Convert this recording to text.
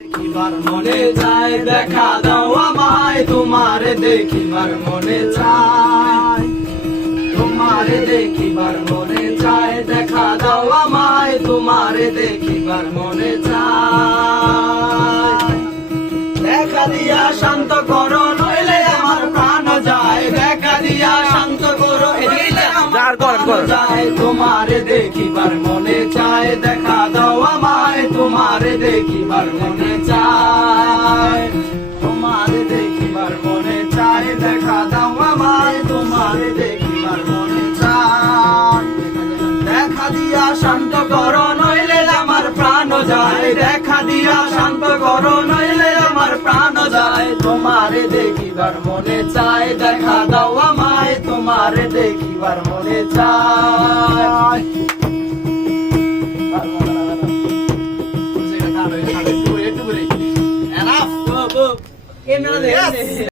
দেখিবার মনে চায় দেখা দাও আমায়, তোমারে দেখিবার মনে চায়, তোমারে দেখিবার মনে চায় দেখা দাও আমায়, তোমারে দেখিবার মনে চায়। দেখা দিয়া শান্ত করো নইলে আমার প্রাণ যায়, দেখা দিয়া শান্ত করো নইলে আমার প্রাণ যায়। তোমারে দেখিবার মনে চায় দেখা দাও আমায়, তোমারে দেখিবার মনে চায়, তোমারে দেখিবার মনে চায় দেখা দাও আমায়, তোমারে দেখিবার মনে চায়। দেখা দিয়া শান্ত করো নইলে আমার প্রাণ যায়, দেখা দিয়া শান্ত করো নইলে আমার প্রাণ যায়। তোমারে দেখিবার মনে চায় দেখা দাও আমায়, তোমারে দেখিবার মনে চায়। Enough.